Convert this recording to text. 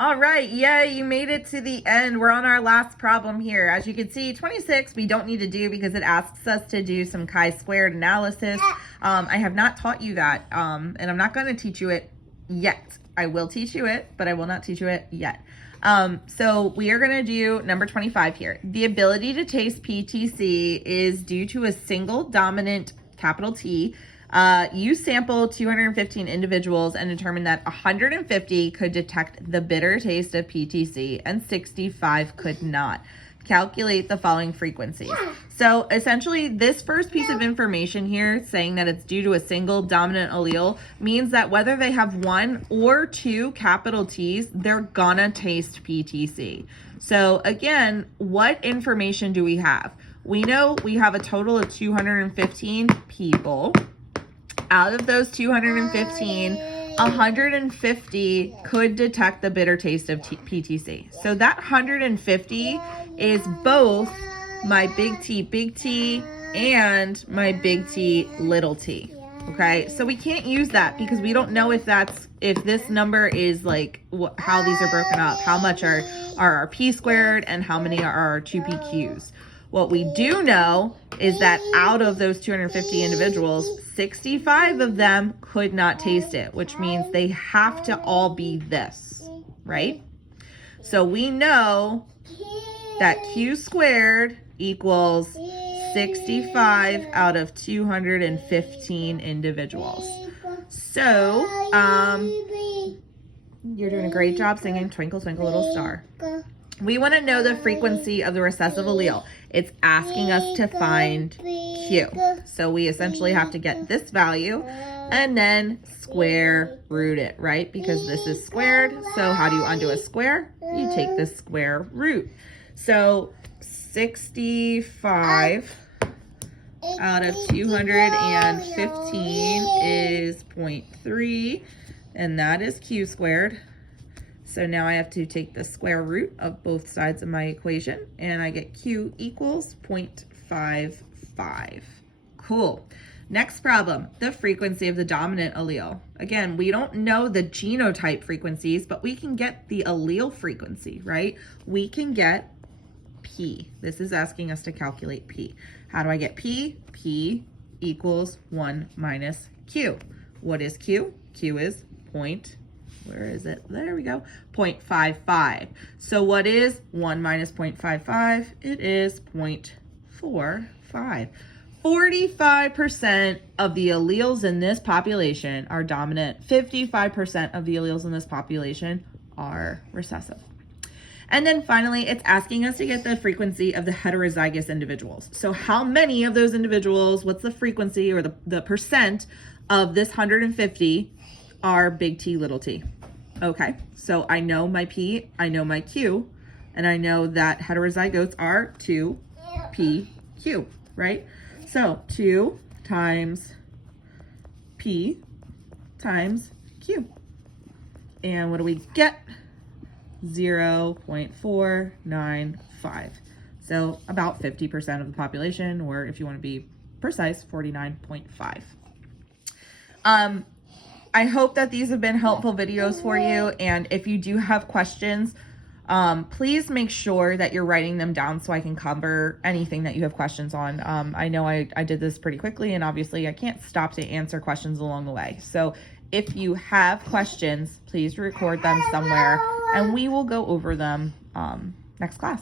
All right, yay, you made it to the end. We're on our last problem here. As you can see, 26 we don't need to do because it asks us to do some chi-squared analysis. I have not taught you that, and I'm not going to teach you it yet. I will teach you it, but I will not teach you it yet. So we are going to do number 25 here. The ability to taste PTC is due to a single dominant capital T. You sample 215 individuals and determine that 150 could detect the bitter taste of PTC and 65 could not. Calculate the following frequencies. So essentially this first piece of information here saying that it's due to a single dominant allele means that whether they have one or two capital T's, they're gonna taste PTC. So again, what information do we have? We know we have a total of 215 people. Out of those 215, 150 could detect the bitter taste of PTC. So that 150 is both my big T and my big T little t. Okay, so we can't use that because we don't know if this number is like how these are broken up, how much are our p squared and how many are our 2pq's. What we do know is that out of those 250 individuals, 65 of them could not taste it, which means they have to all be this, right? So we know that q squared equals 65 out of 215 individuals. So, you're doing a great job singing Twinkle Twinkle Little Star. We want to know the frequency of the recessive allele. It's asking us to find Q. So we essentially have to get this value and then square root it, right? Because this is squared. So how do you undo a square? You take the square root. So 65 out of 215 is 0.3, and that is Q squared. So now I have to take the square root of both sides of my equation, and I get Q equals 0.55. Cool. Next problem, the frequency of the dominant allele. Again, we don't know the genotype frequencies, but we can get the allele frequency, right? We can get P. This is asking us to calculate P. How do I get P? P equals 1 minus Q. What is Q? Q is where is it? There we go. 0.55. So what is 1 minus 0.55? It is 0.45. 45% of the alleles in this population are dominant. 55% of the alleles in this population are recessive. And then finally, it's asking us to get the frequency of the heterozygous individuals. So how many of those individuals, what's the frequency or the percent of this 150 are big T, little t? Okay, so I know my P, I know my Q, and I know that heterozygotes are 2pq, right? So 2 times P times Q. And what do we get? 0.495. So about 50% of the population, or if you want to be precise, 49.5. I hope that these have been helpful videos for you, and if you do have questions, please make sure that you're writing them down so I can cover anything that you have questions on. I know I did this pretty quickly, and obviously I can't stop to answer questions along the way. So if you have questions, please record them somewhere, and we will go over them next class.